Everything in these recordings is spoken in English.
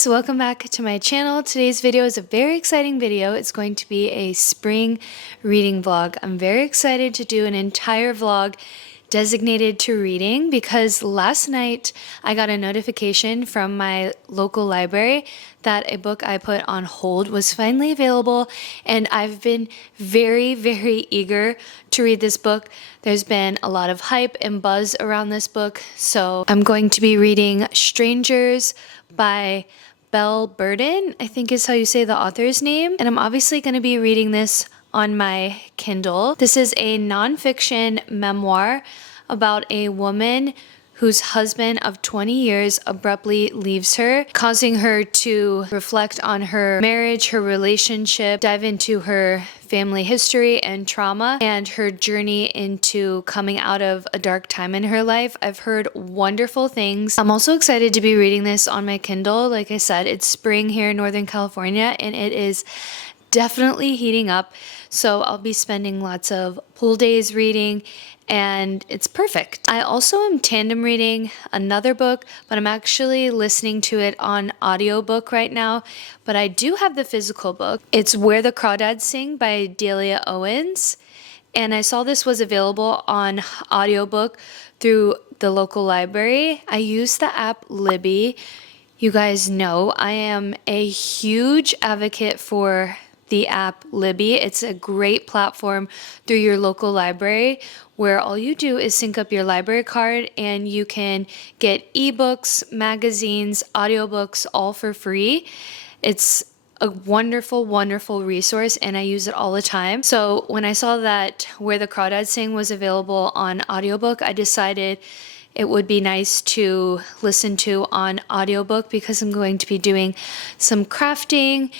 guys, welcome back to my channel. Today's video is a very exciting video. It's going to be a spring reading vlog. I'm very excited to do an entire vlog designated to reading because last night I got a notification from my local library that a book I put on hold was finally available, and I've been very eager to read this book. There's been a lot of hype and buzz around this book, so I'm going to be reading Strangers by Belle Burden, I think is how you say the author's name, and I'm obviously going to be reading this on my Kindle. This is a nonfiction memoir about a woman whose husband of 20 years abruptly leaves her, causing her to reflect on her marriage, her relationship, dive into her family history and trauma, and her journey into coming out of a dark time in her life. I've heard wonderful things. I'm also excited to be reading this on my Kindle. Like I said, it's spring here in Northern California, and it is definitely heating up. So I'll be spending lots of pool days reading, and it's perfect. I also am tandem reading another book, but I'm actually listening to it on audiobook right now. But I do have the physical book. It's Where the Crawdads Sing by Delia Owens. And I saw this was available on audiobook through the local library. I use the app Libby. You guys know I am a huge advocate for the app Libby. It's a great platform through your local library where all you do is sync up your library card and you can get ebooks, magazines, audiobooks all for free. It's a wonderful resource, and I use it all the time. So when I saw that Where the Crawdads Sing was available on audiobook, I decided it would be nice to listen to on audiobook because I'm going to be doing some crafting,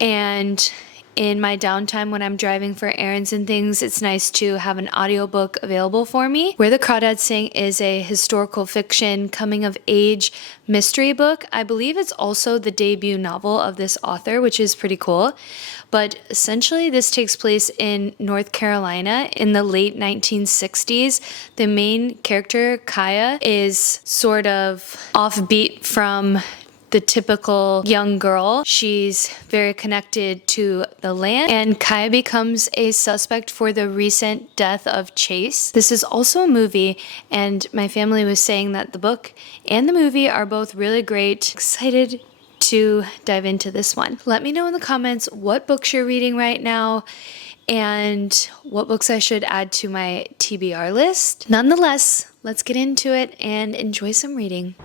and in my downtime when I'm driving for errands and things, it's nice to have an audiobook available for me. Where the Crawdads Sing is a historical fiction coming of age mystery book. I believe it's also the debut novel of this author, which is pretty cool. But essentially this takes place in North Carolina in the late 1960s. The main character, Kaya, is sort of offbeat from the typical young girl. She's very connected to the land, and Kaya becomes a suspect for the recent death of Chase. This is also a movie, and my family was saying that the book and the movie are both really great. Excited to dive into this one. Let me know in the comments what books you're reading right now and what books I should add to my TBR list. Nonetheless, let's get into it and enjoy some reading.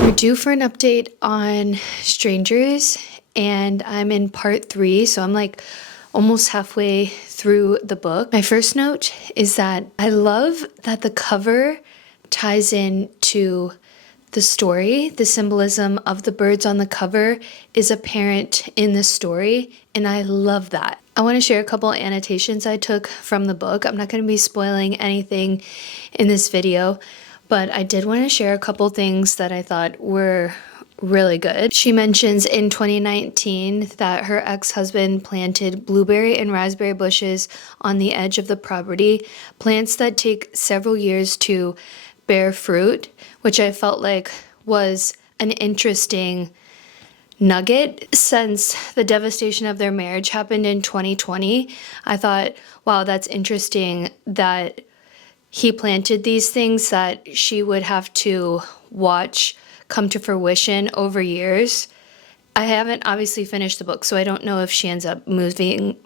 We're due for an update on Strangers, and I'm in part 3, so I'm like almost halfway through the book. My first note is that I love that the cover ties in to the story. The symbolism of the birds on the cover is apparent in the story, and I love that. I want to share a couple annotations I took from the book. I'm not going to be spoiling anything in this video, but I did want to share a couple things that I thought were really good. She mentions in 2019 that her ex-husband planted blueberry and raspberry bushes on the edge of the property, plants that take several years to bear fruit, which I felt like was an interesting nugget since the devastation of their marriage happened in 2020. I thought, wow, that's interesting that he planted these things that she would have to watch come to fruition over years. I haven't obviously finished the book, so I don't know if she ends up moving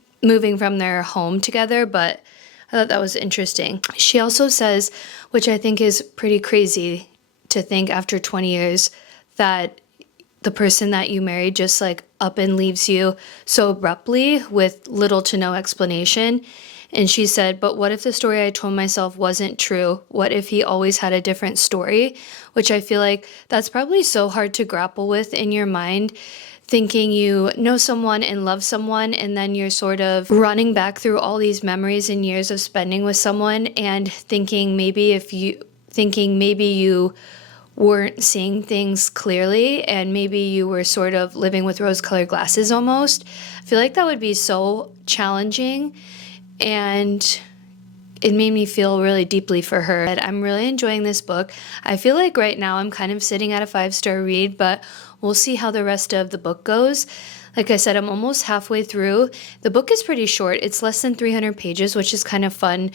from their home together, but I thought that was interesting. She also says, which I think is pretty crazy to think after 20 years, that the person that you married just like up and leaves you so abruptly with little to no explanation. And she said, but what if the story I told myself wasn't true? What if he always had a different story? Which I feel like that's probably so hard to grapple with in your mind, thinking you know someone and love someone, and then you're sort of running back through all these memories and years of spending with someone and thinking maybe you weren't seeing things clearly and maybe you were sort of living with rose-colored glasses almost. I feel like that would be so challenging, and it made me feel really deeply for her. But I'm really enjoying this book. I feel like right now I'm kind of sitting at a 5-star read, but we'll see how the rest of the book goes. Like I said, I'm almost halfway through. The book is pretty short. It's less than 300 pages, which is kind of fun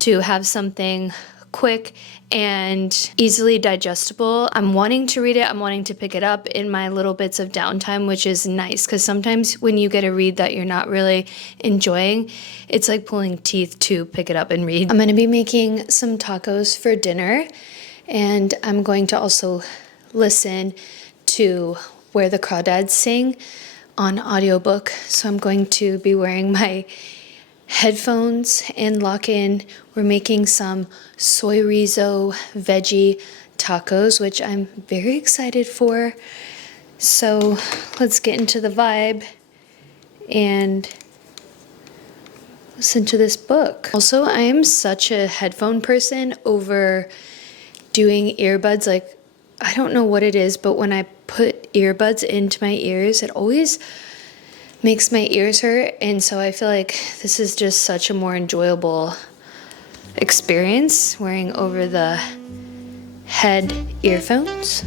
to have something quick and easily digestible. I'm wanting to read it. I'm wanting to pick it up in my little bits of downtime, which is nice because sometimes when you get a read that you're not really enjoying, it's like pulling teeth to pick it up and read. I'm going to be making some tacos for dinner, and I'm going to also listen to Where the Crawdads Sing on audiobook. So I'm going to be wearing my headphones and lock in. We're making some soy rizo veggie tacos, which I'm very excited for. So let's get into the vibe and listen to this book. Also, I am such a headphone person over doing earbuds. Like, I don't know what it is, but when I put earbuds into my ears, it always makes my ears hurt, and so I feel like this is just such a more enjoyable experience wearing over the head earphones.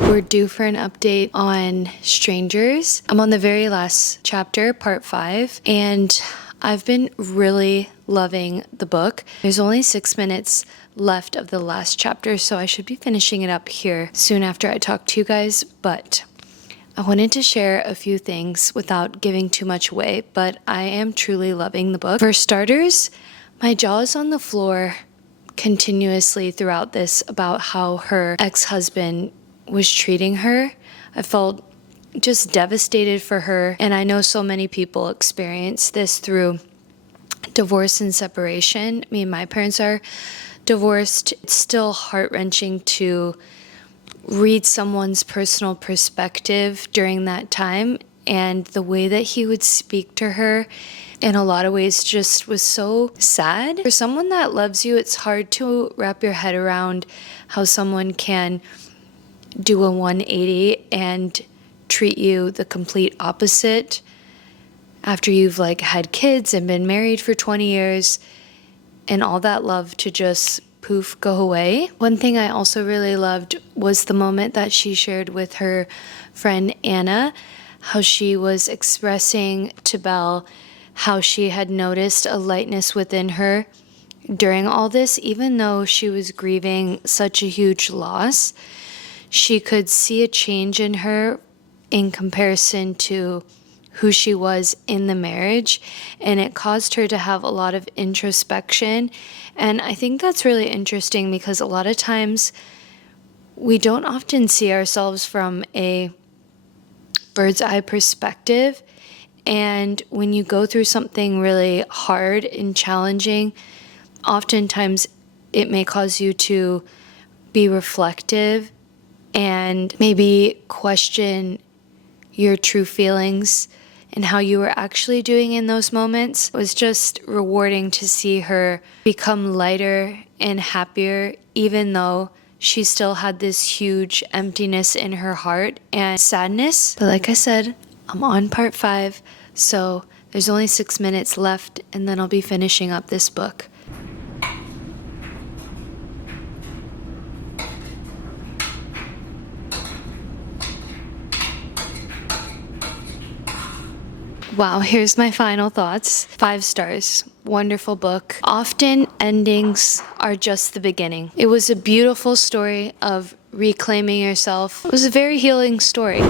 We're due for an update on Strangers. I'm on the very last chapter, part 5, and I've been really loving the book. There's only 6 minutes left of the last chapter, so I should be finishing it up here soon after I talk to you guys, but I wanted to share a few things without giving too much away, but I am truly loving the book. For starters, my jaw is on the floor continuously throughout this about how her ex-husband was treating her. I felt just devastated for her. And I know so many people experience this through divorce and separation. I mean, my parents are divorced. It's still heart-wrenching to read someone's personal perspective during that time. And the way that he would speak to her in a lot of ways just was so sad. For someone that loves you, it's hard to wrap your head around how someone can do a 180 and treat you the complete opposite after you've like had kids and been married for 20 years and all that love to just poof, go away. One thing I also really loved was the moment that she shared with her friend Anna, how she was expressing to Belle how she had noticed a lightness within her during all this. Even though she was grieving such a huge loss, she could see a change in her in comparison to who she was in the marriage, and it caused her to have a lot of introspection. And I think that's really interesting because a lot of times we don't often see ourselves from a bird's eye perspective. And when you go through something really hard and challenging, oftentimes it may cause you to be reflective and maybe question your true feelings and how you were actually doing in those moments. It was just rewarding to see her become lighter and happier, even though she still had this huge emptiness in her heart and sadness. But like I said, I'm on part 5, so there's only 6 minutes left, and then I'll be finishing up this book. Wow, here's my final thoughts. 5 stars. Wonderful book. Often endings are just the beginning. It was a beautiful story of reclaiming yourself. It was a very healing story.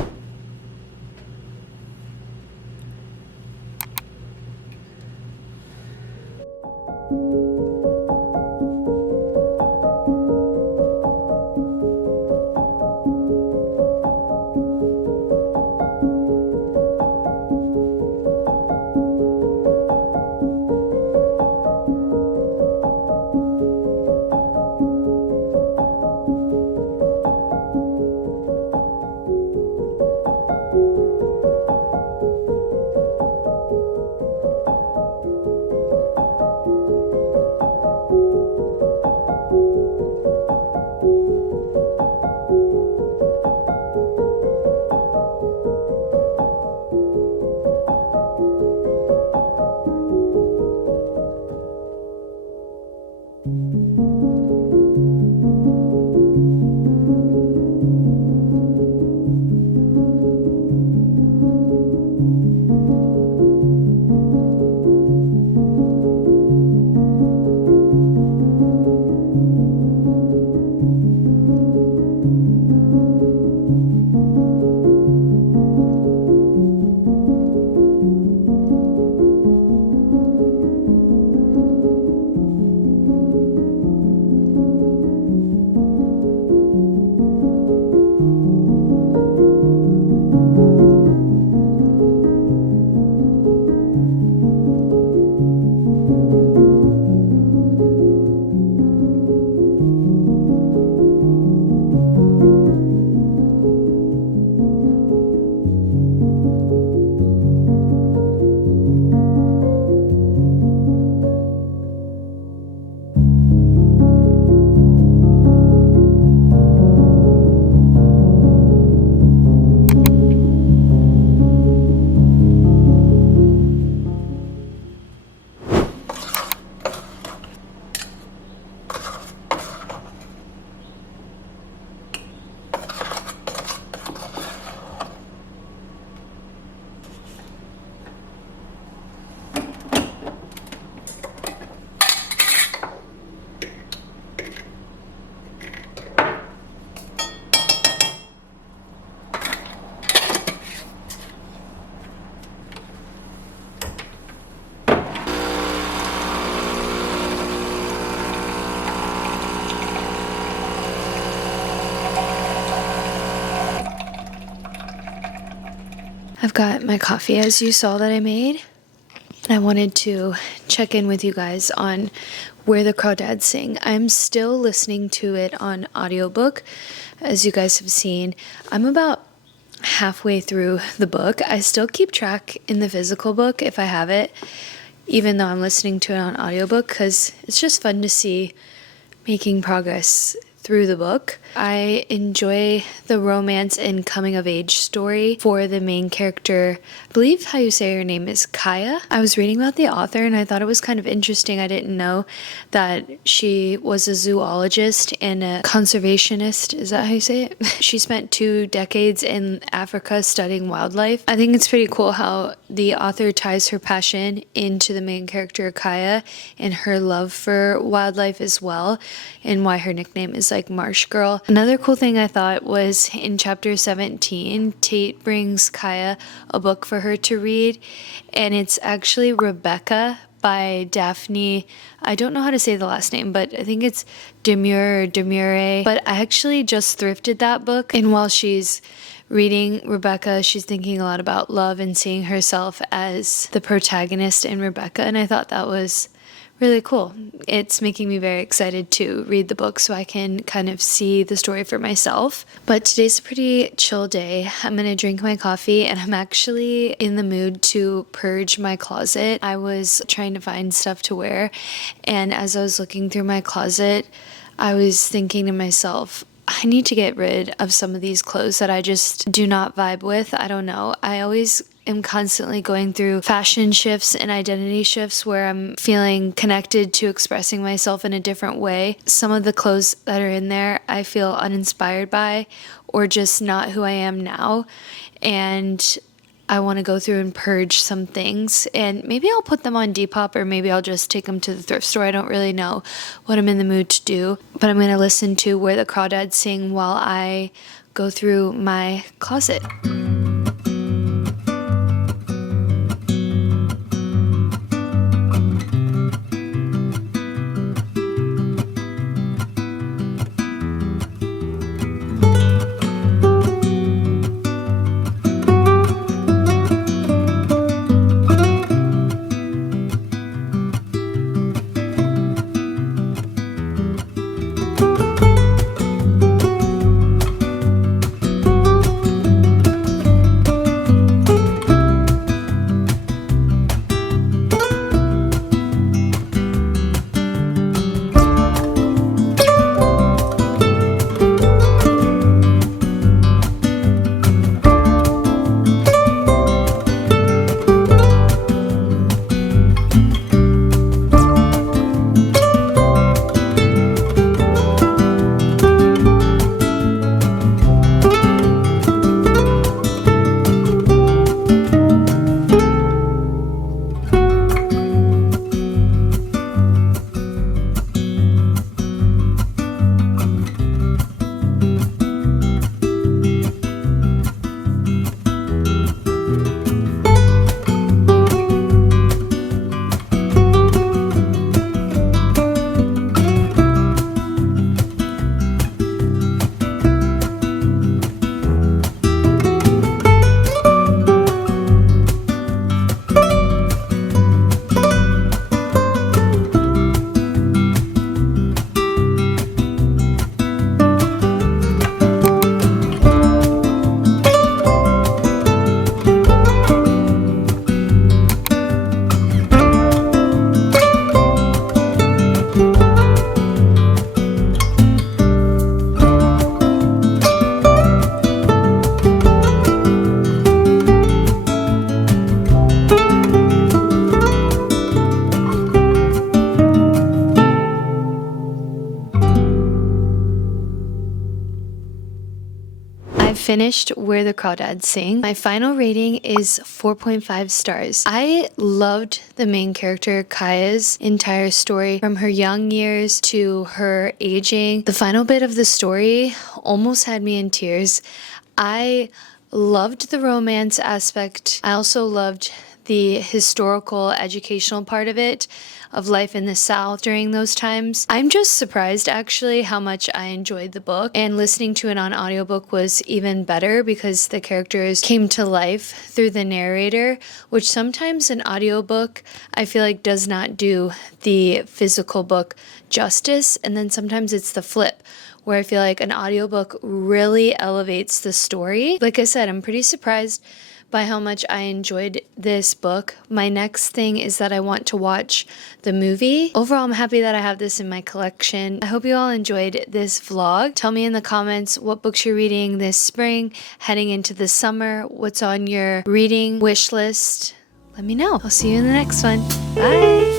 I've got my coffee, as you saw, that I made. I wanted to check in with you guys on Where the Crawdads Sing. I'm still listening to it on audiobook, as you guys have seen. I'm about halfway through the book. I still keep track in the physical book if I have it, even though I'm listening to it on audiobook, because it's just fun to see making progress through the book. I enjoy the romance and coming of age story for the main character. I believe how you say her name is Kaya. I was reading about the author and I thought it was kind of interesting. I didn't know that she was a zoologist and a conservationist. Is that how you say it? She spent 2 decades in Africa studying wildlife. I think it's pretty cool how the author ties her passion into the main character Kaya and her love for wildlife as well, and why her nickname is like Marsh Girl. Another cool thing I thought was in chapter 17, Tate brings Kaya a book for her to read, and it's actually Rebecca by Daphne. I don't know how to say the last name, but I think it's Demure or Demure. But I actually just thrifted that book, and while she's reading Rebecca, she's thinking a lot about love and seeing herself as the protagonist in Rebecca, and I thought that was really cool. It's making me very excited to read the book so I can kind of see the story for myself. But today's a pretty chill day. I'm gonna drink my coffee and I'm actually in the mood to purge my closet. I was trying to find stuff to wear, and as I was looking through my closet, I was thinking to myself, I need to get rid of some of these clothes that I just do not vibe with. I don't know. I always am constantly going through fashion shifts and identity shifts where I'm feeling connected to expressing myself in a different way. Some of the clothes that are in there I feel uninspired by, or just not who I am now. And I want to go through and purge some things, and maybe I'll put them on Depop, or maybe I'll just take them to the thrift store. I don't really know what I'm in the mood to do, but I'm going to listen to Where the Crawdads Sing while I go through my closet. Finished Where the Crawdads Sing. My final rating is 4.5 stars. I loved the main character Kaya's entire story, from her young years to her aging. The final bit of the story almost had me in tears. I loved the romance aspect. I also loved the historical educational part of it. of life in the South during those times. I'm just surprised actually how much I enjoyed the book, and listening to it on audiobook was even better because the characters came to life through the narrator, which sometimes an audiobook I feel like does not do the physical book justice, and then sometimes it's the flip where I feel like an audiobook really elevates the story. Like I said, I'm pretty surprised by how much I enjoyed this book. My next thing is that I want to watch the movie. Overall, I'm happy that I have this in my collection. I hope you all enjoyed this vlog. Tell me in the comments what books you're reading this spring, heading into the summer, what's on your reading wish list. Let me know. I'll see you in the next one. Bye!